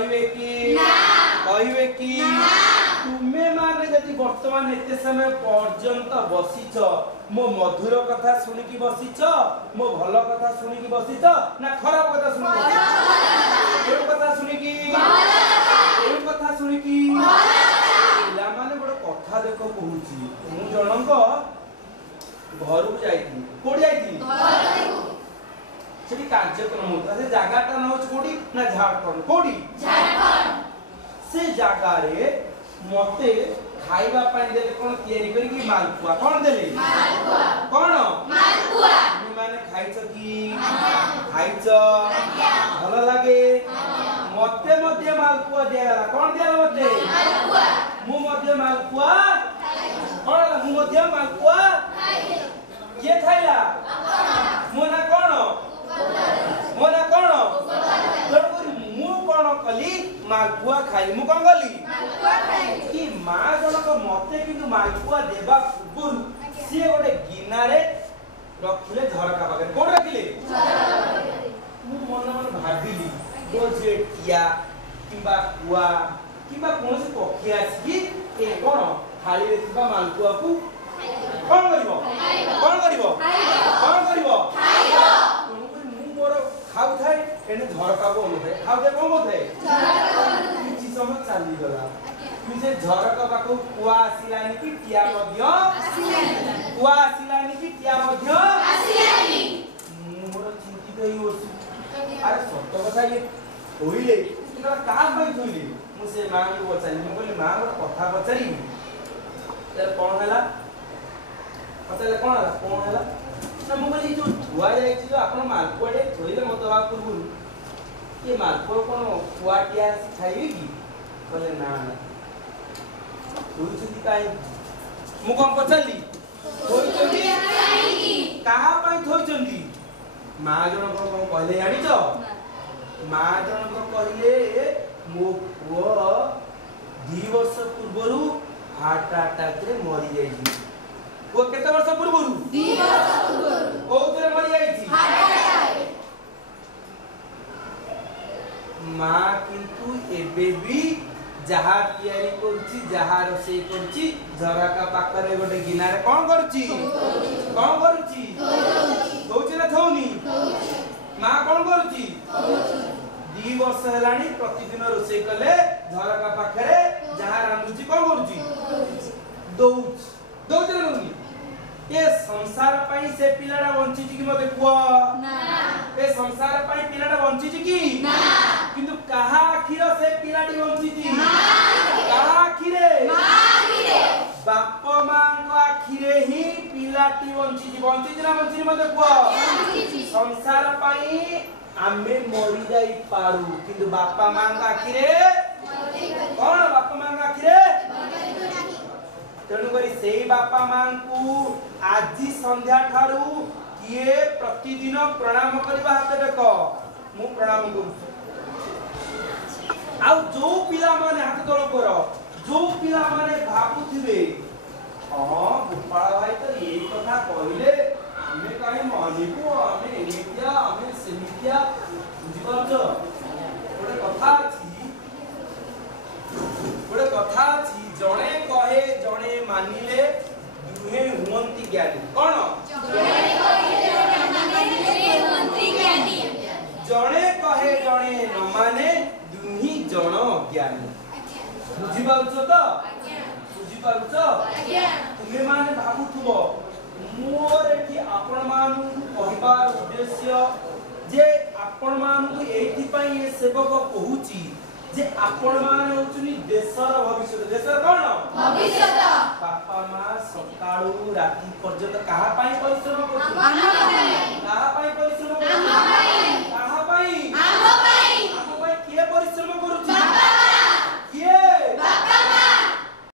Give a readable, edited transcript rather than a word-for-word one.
कहिवे कि तुमे माने जदि वर्तमान एते समय पर्यंत बसिछ मो मधुर कथा सुनी की बसिछ मो भलो कथा सुनी की बसिछ ना खराब कथा सुनी केउ कथा सुनी की केउ कथा सुनी की पिला माने बड़ कथा देखो कहूची मु जनक घर को जाईती कोडी जाईती सेठी कार्यक्रम होता से जगाटा न होच कोडी ना झारखंड कोडी झारखंड से जगा रे मते खाइबा पानी देले कोन तयारी करी की मालपुआ कोन देले मालपुआ कोन मालपुआ मी माने खाइछ की खाइछ भलो लागे मते मते मालपुआ देला कोन देला मते मालपुआ मु मते मालपुआ कोन मु मते मालपुआ के खाइला मोना कोन मोना कोन मु कोन कली मालपुआ खाई मु कोन गली मालपुआ खाई कि मां जनक मते किंतु मालपुआ देबा पूर्व से गोटे गिना रे रखिले झरका पाके कोन रखिले मु मन मन भाबिली बोझे टिया किबा कुआ किबा कोनसे पक्षी आसी ए कोन थाली रे थिबा मालपुआ को कोन करिवो कोन करिवो कोन करिवो खाइबो मु मोर खाउ थाए एने झरका को अनुथे खाउ दे कोन होथे झरका किछि समय चाली गला तुझे झरका पाको कुआ आसिलानी कि टिया मध्य आसिलानी कुआ आसिलानी कि टिया मध्य आसिलानी मोर चिंतित होई ओसी अरे सत्य कथा ये होइले इकरा का भाई थोइले मु से मां को बचाली मु बोले मां गोट कथा बचारी तर कोन हला पतले कोन हला ना मु बोली जो धुआ जाई जो आपण मालपुआडे थोइले मत बा पूर्व ये मालपुआ कोन कुआटिया खाइबे की बोले ना ना थोइछी काई मु कोन पचली थोइछी काई कहा पई थोइछंदी मां जन को कहले जानि छ मां जन को कहले मो पुओ 2 वर्ष पूर्वरु हार्ट अटैक रे मरि जाईची वो केते वर्ष पूर्वरु 2 वर्ष पूर्वरु कोतरे मरि जाईची हार्ट अटैक मां किंतु एबे भी जहा तयारी करछि जहा रसई करछि झरका पाखरे गोटे गिनारे कोन करछि दोछि ना थौनी मां कोन करछि 2 वर्ष हेलानी प्रतिदिन रसई कले झरका पाखरे जहा रांधुछि कोन करछि दोछि ना थौनी ए संसार पई से पिलाडा बंची कि मते कुआ ना ए संसार पई पिलाडा बंची कि ना किंतु कहा आखिर से पिलाडी बंची ना कहा आखिरे बाप मां को आखिरे ही पिलाटी बंची ना बंची मते कुआ संसार पई आमे मरि जाई पारू किंतु बापा मां को आखिरे कोन बापा मां को आखिरे तेणु करी सेई बापा मां को आजी संध्या ठारू किए प्रतिदिन प्रणाम करबा हाथ देखो मु प्रणाम करू आ जो पिला माने हाथ तळ करो जो पिला माने भाबुथिबे हां गोपाल भाई तो एई कथा कहिले हमें काहे मानिबो हमें एमितिया हमें सेमितिया बुझि पाछो गोटे कथा अछि जणे कहे जणे मानिले दुहे हुंती ज्ञानी कोन जणे कहे जणे मानिले हुंती ज्ञानी जणे कहे जणे न माने दुही जण ज्ञानी बुझि पाउछो तो बुझि पाउछो तुमे माने भाबुथुबो मोर एठी आपण मानु कहबा उद्देश्य जे आपण मानु एठी पई ए सेवक कहूची जे आपण माने होचुनी देशर भविष्य देशर कोन भविष्य बापा मां सकाळू राती पर्यंत कहा पाई परिश्रम करछु कहा